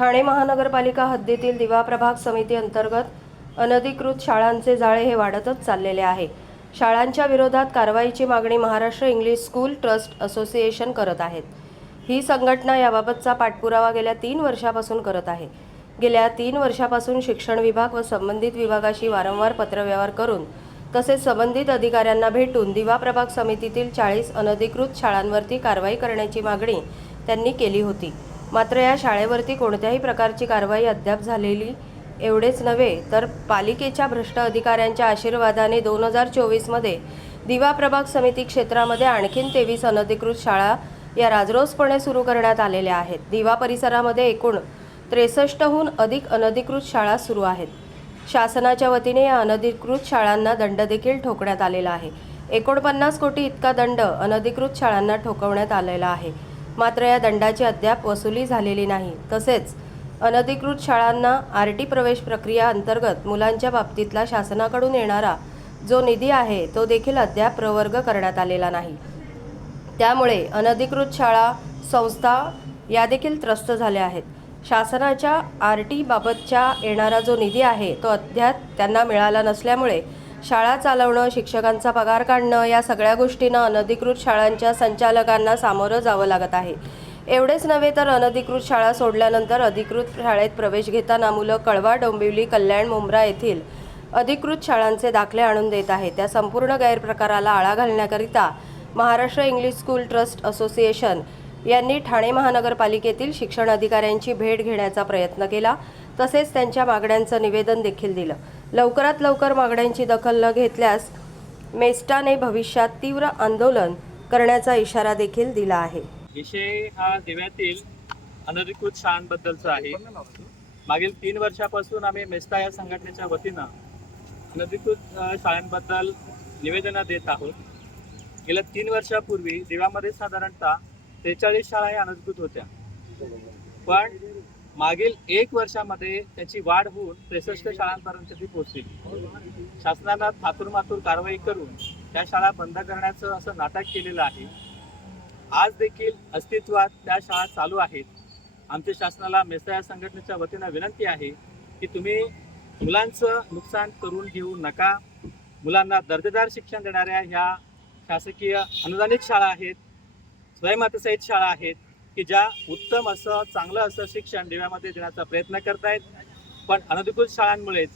ठाणे महानगरपालिका हद्दीतील दिवा प्रभाग समिती अंतर्गत अनधिकृत शाळांचे जाळे हे वाढतच चाललेले आहे. शाळांच्या विरोधात कारवाईची मागणी Maharashtra English school trust association करत आहेत. ही संघटना याबाबतचा पाठपुरावा गेल्या तीन वर्षापासून करत आहे. गेल्या तीन वर्षापासून शिक्षण विभाग व संबंधित विभागाशी वारंवार पत्रव्यवहार करून तसेच संबंधित अधिकाऱ्यांना भेटून दिवा प्रभाग समितीतील चाळीस अनधिकृत शाळांवरती कारवाई करण्याची मागणी त्यांनी केली होती. मात्र या शाळेवरती कोणत्याही प्रकारची कारवाई अद्याप झालेली एवढेच नव्हे तर पालिकेच्या भ्रष्ट अधिकाऱ्यांच्या आशीर्वादाने दोन हजार चोवीसमध्ये दिवा प्रभाग समिती क्षेत्रामध्ये आणखीन तेवीस अनधिकृत शाळा या राजरोसपणे सुरू करण्यात आलेल्या आहेत. दिवा परिसरामध्ये एकूण त्रेसष्टहून अधिक अनधिकृत शाळा सुरू आहेत. शासनाच्या वतीने या अनधिकृत शाळांना दंड देखील ठोकण्यात आलेला आहे. एकोणपन्नास कोटी इतका दंड अनधिकृत शाळांना ठोकवण्यात आलेला आहे. मात्र या दंडाची अद्याप वसुली झालेली नाही. तसेच अनधिकृत शाळांना आर टी प्रवेश प्रक्रिया अंतर्गत मुलांच्या बाबतीतला शासनाकडून येणारा जो निधी आहे तो देखील अद्याप प्रवर्ग करण्यात आलेला नाही. त्यामुळे अनधिकृत शाळा संस्था या देखील त्रस्त झाल्या आहेत. शासनाच्या आर टी बाबतच्या येणारा जो निधी आहे तो अद्याप त्यांना मिळाला नसल्यामुळे शाळा चालवणं शिक्षकांचा पगार काढणं या सगळ्या गोष्टींना अनधिकृत शाळांच्या संचालकांना सामोरं जावं लागत आहे. एवढेच नव्हे तर अनधिकृत शाळा सोडल्यानंतर अधिकृत शाळेत प्रवेश घेताना मुलं कळवा डोंबिवली कल्याण मुंब्रा येथील अधिकृत शाळांचे दाखले आणून देत आहेत. त्या संपूर्ण गैरप्रकाराला आळा घालण्याकरिता Maharashtra English school trust association यांनी ठाणे महानगरपालिकेतील शिक्षण अधिकाऱ्यांची भेट घेण्याचा प्रयत्न केला. तसेच त्यांच्या मागण्यांचं निवेदन देखील दिलं. लवकरात लवकर मागण्यांची दखल न घेतल्यास मेस्टाने भविष्यात तीव्र आंदोलन करण्याचा इशारा देखील दिला आहे. विषय हा दिव्यातील अनधिकृत शाळांबद्दलचा आहे. मागील तीन वर्षापासून आम्ही मेस्टा या संघटनेच्या वतीनं अनधिकृत शाळांबद्दल निवेदनं देत आहोत. गेल्या तीन वर्षापूर्वी दिव्यामध्ये साधारणतः त्रेचाळीस शाळा ह्या अनधिकृत होत्या. पण मागील एक वर्षामध्ये त्याची वाढ होऊन त्रेसष्ट शाळांपर्यंत ती पोहोचली. शासनानं थातूरमातूर कारवाई करून त्या शाळा बंद करण्याचं असं नाटक केलेलं आहे. आज देखील अस्तित्वात त्या शाळा चालू आहेत. आमच्या शासनाला मेसा संघटनेच्या वतीनं विनंती आहे की तुम्ही मुलांचं नुकसान करून घेऊ नका. मुलांना दर्जेदार शिक्षण देणाऱ्या ह्या शासकीय अनुदानित शाळा आहेत. स्वयंमातसहित शाळा आहेत. की ज्या उत्तम असं चांगलं असं शिक्षण दिव्यामध्ये देण्याचा प्रयत्न करतायत. पण अनधिकृत शाळांमुळेच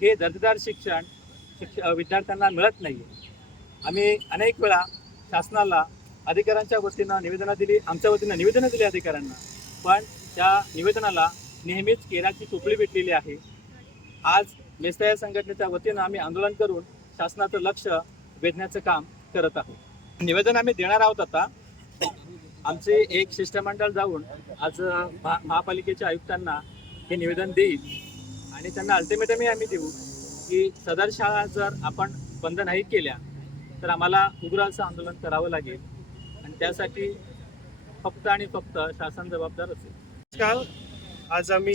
हे दर्जेदार शिक्षण शिक्ष विद्यार्थ्यांना मिळत नाही आम्ही अनेक वेळा शासनाला अधिकाऱ्यांच्या वतीनं निवेदनं दिली आमच्या वतीनं निवेदनं दिली अधिकाऱ्यांना. पण त्या निवेदनाला नेहमीच केराची टोपली भेटलेली आहे. आज मेस्ता या संघटनेच्या वतीनं आम्ही आंदोलन करून शासनाचं लक्ष वेधण्याचं काम करत आहोत. निवेदन आम्ही देणार आहोत आता. आमचे एक शिष्टमंडळ जाऊन आज महा महापालिकेच्या आयुक्तांना हे निवेदन देईल. आणि त्यांना अल्टिमेटमही आम्ही देऊ की सदर शाळा जर आपण बंद नाही केल्या तर आम्हाला उग्र असं आंदोलन करावं लागेल. आणि त्यासाठी फक्त आणि फक्त शासन जबाबदार असेल. काल आज आम्ही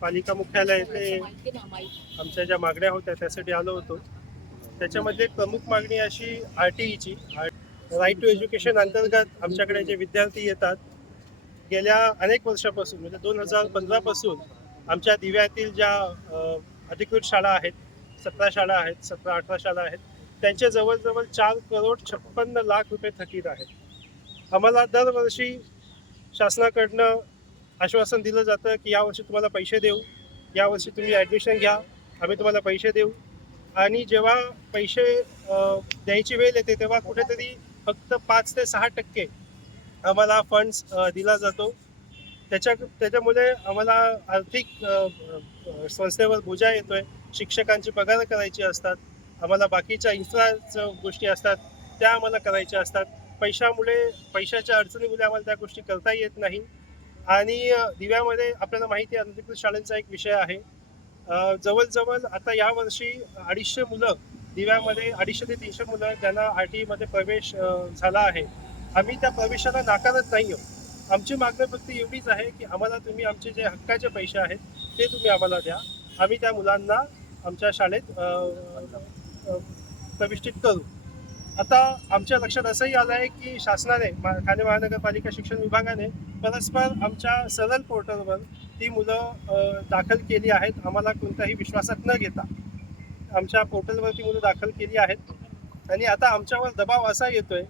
पालिका मुख्यालय येथे आमच्या ज्या मागण्या होत्या त्यासाठी आलो होतो. त्याच्यामध्ये एक प्रमुख मागणी अशी आर टी ईची राईट टू एज्युकेशन अंतर्गत आमच्याकडे जे विद्यार्थी येतात गेल्या अनेक वर्षापासून म्हणजे दोन हजार पंधरापासून आमच्या दिव्यातील ज्या अधिकृत शाळा आहेत सतरा शाळा आहेत सतरा अठरा शाळा आहेत त्यांच्या जवळजवळ चार करोड छप्पन्न लाख रुपये थकीत आहेत. आम्हाला दरवर्षी शासनाकडनं आश्वासन दिलं जातं की यावर्षी तुम्हाला पैसे देऊ यावर्षी तुम्ही ॲडमिशन घ्या आम्ही तुम्हाला पैसे देऊ. आणि जेव्हा पैसे द्यायची वेळ येते तेव्हा कुठेतरी फक्त पाच ते सहा टक्के आम्हाला फंड्स दिला जातो. त्याच्या त्याच्यामुळे आम्हाला आर्थिक संस्थेवर बोजा येतोय. शिक्षकांची पगार करायची असतात. आम्हाला बाकीच्या इन्फ्राच्या गोष्टी असतात त्या आम्हाला करायच्या असतात. पैशामुळे पैशाच्या अडचणीमुळे आम्हाला त्या गोष्टी करता येत नाही. आणि दिव्यामध्ये आपल्याला माहिती आहे अनधिकृत शाळांचा एक विषय आहे. जवळजवळ आता यावर्षी अडीचशे मुलं दिव्यामध्ये अडीचशे ते तीनशे मुलं ज्यांना आय टी मध्ये प्रवेश झाला आहे. आम्ही त्या प्रवेशाला नाकारत नाही आहोत आमची मागणी फक्त एवढीच आहे की आम्हाला तुम्ही आमचे जे हक्काचे पैसे आहेत ते तुम्ही आम्हाला द्या. आम्ही त्या मुलांना आमच्या शाळेत प्रविष्टित करू. आता आमच्या लक्षात असंही आलं आहे की शासनाने ठाणे महानगरपालिका शिक्षण विभागाने परस्पर आमच्या सरळ पोर्टलवर ती मुलं दाखल केली आहेत. आम्हाला कोणत्याही विश्वासात न घेता. आमच्या पोर्टलवरती मुलं दाखल केली आहेत. आणि आता आमच्यावर दबाव असा येतोय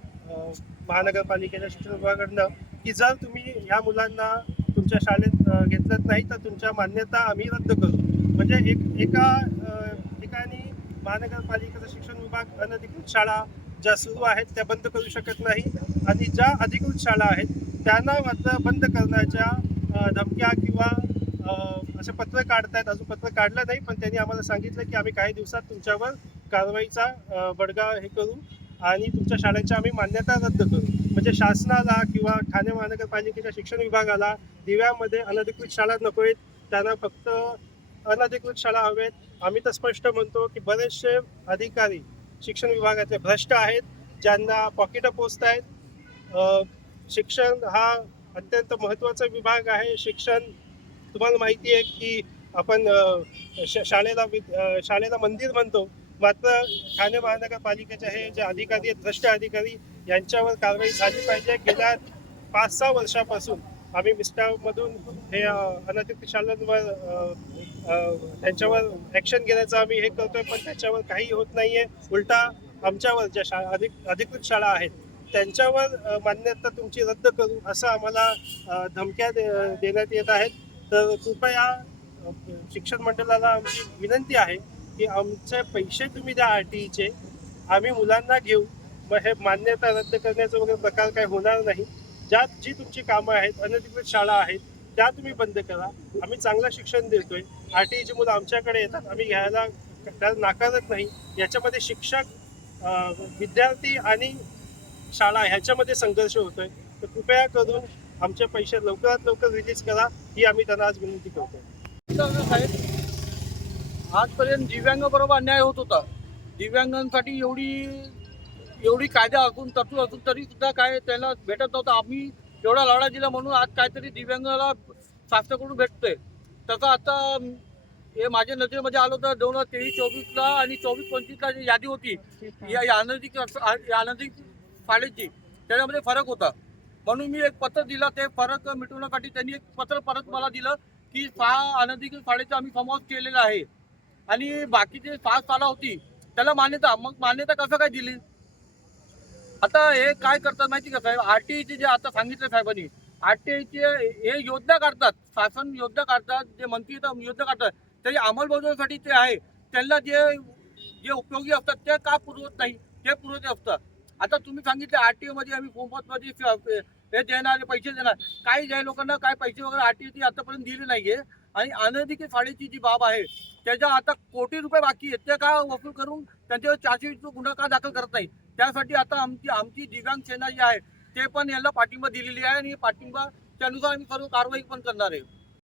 महानगरपालिकेच्या शिक्षण विभागाकडनं की जर तुम्ही ह्या मुलांना तुमच्या शाळेत घेतलं नाही तर तुमच्या मान्यता आम्ही रद्द करू. म्हणजे एक एका ठिकाणी महानगरपालिकेचा शिक्षण विभाग अनधिकृत शाळा ज्या सुरू आहेत त्या बंद करू शकत नाही. आणि ज्या अधिकृत शाळा आहेत त्यांना मात्र बंद करण्याच्या धमक्या किंवा असे पत्र काढतायत अजून पत्र काढलं नाही पण त्यांनी आम्हाला सांगितलं की आम्ही काही दिवसात तुमच्यावर कारवाईचा बडगा हे करू आणि तुमच्या शाळेच्या आम्ही मान्यता रद्द करू. म्हणजे शासनाला किंवा ठाणे महानगरपालिकेच्या शिक्षण विभागाला दिव्यामध्ये अनधिकृत शाळा नको आहेत त्यांना फक्त अनधिकृत शाळा हवेत. आम्ही तर स्पष्ट म्हणतो की बरेचसे अधिकारी शिक्षण विभागातले भ्रष्ट आहेत ज्यांना पॉकेट पोचत आहेत. शिक्षण हा अत्यंत महत्त्वाचा विभाग आहे. शिक्षण तुम्हाला माहिती आहे की आपण श- शाळेला शाळेला मंदिर म्हणतो. मात्र ठाणे महानगरपालिकेचे हे जे अधिकारी आहेत भ्रष्ट अधिकारी यांच्यावर कारवाई झाली पाहिजे. गेल्या पाच सहा वर्षापासून आम्ही मिस्टामधून हे अनधिकृत शाळांवर त्यांच्यावर ॲक्शन घेण्याचं आम्ही हे करतोय पण त्याच्यावर काही होत नाही आहे उलटा आमच्यावर ज्या शाळा अधिक अधिकृत शाळा आहेत त्यांच्यावर मान्यता तुमची रद्द करू असं आम्हाला धमक्या दे- देण्यात येत आहेत. तर कृपया शिक्षण मंडळाला आमची विनंती आहे की आमचे पैसे तुम्ही द्या आर टी ईचे आम्ही मुलांना घेऊ. मग हे मान्यता रद्द करण्याचा वगैरे प्रकार काही होणार नाही. ज्या जी तुमची कामं आहेत अनधिकृत शाळा आहेत त्या तुम्ही बंद करा. आम्ही चांगलं शिक्षण देतोय. आर टी ईची मुलं आमच्याकडे येतात आम्ही घ्यायला त्याला नाकारत नाही. याच्यामध्ये शिक्षक विद्यार्थी आणि शाळा ह्याच्यामध्ये संघर्ष होतोय. तर कृपया करून आमचे पैसे लवकरात लवकर रिलीज करा ही आम्ही त्यांना आज विनंती करतो. तर साहेब आजपर्यंत दिव्यांगाबरोबर अन्याय होत होता. दिव्यांगांसाठी एवढी एवढी कायदा असून तरतूद असून तरी सुद्धा काय त्याला भेटत नव्हतं. आम्ही एवढा लढा दिला म्हणून आज काहीतरी दिव्यांगाला शासनाकडून भेटतोय. तसं आता हे माझ्या नजरेमध्ये आलं होतं दोन हजार तेवीस चोवीसला आणि चोवीस पंचवीसला जी यादी होती या या अनधिक या अनधिक फाळेची त्याच्यामध्ये फरक होता. म्हणून मी एक पत्र दिलं ते फरक मिटवण्यासाठी त्यांनी एक पत्र परत मला दिलं की सहा अनधिकृत शाळेचा आम्ही समावेश केलेला आहे. आणि बाकीचे सहा शाळा होती त्याला मान्यता मग मान्यता कसं काय दिली? आता हे काय करतात माहिती का साहेब? आर टी जे आता सांगितलं साहेबांनी आर टी हे योजना काढतात शासन योजना काढतात जे मंत्री येतात योजना काढतात. त्याची अंमलबजावणीसाठी ते आहे त्यांना जे जे उपयोगी असतात ते का पुरवत नाही? ते पुरवते असतात आता तुम्ही सांगितले आरटीओ मध्ये आम्ही मोफतमध्ये हे देणार पैसे देणार. काही ज्या लोकांना काय पैसे वगैरे आर टी आतापर्यंत दिले नाहीये. आणि अनधिकृत शाळेची जी बाब आहे त्याच्या आता कोटी रुपये बाकी आहेत. ते का वसूल करून त्यांच्यावर चारशे गुन्हा का दाखल करत नाही त्यासाठी आता आमची आमची दिव्यांग सेना जी आहे ते पण याला पाठिंबा दिलेली आहे आणि पाठिंबा त्यानुसार आम्ही सर्व कारवाई पण करणार आहे.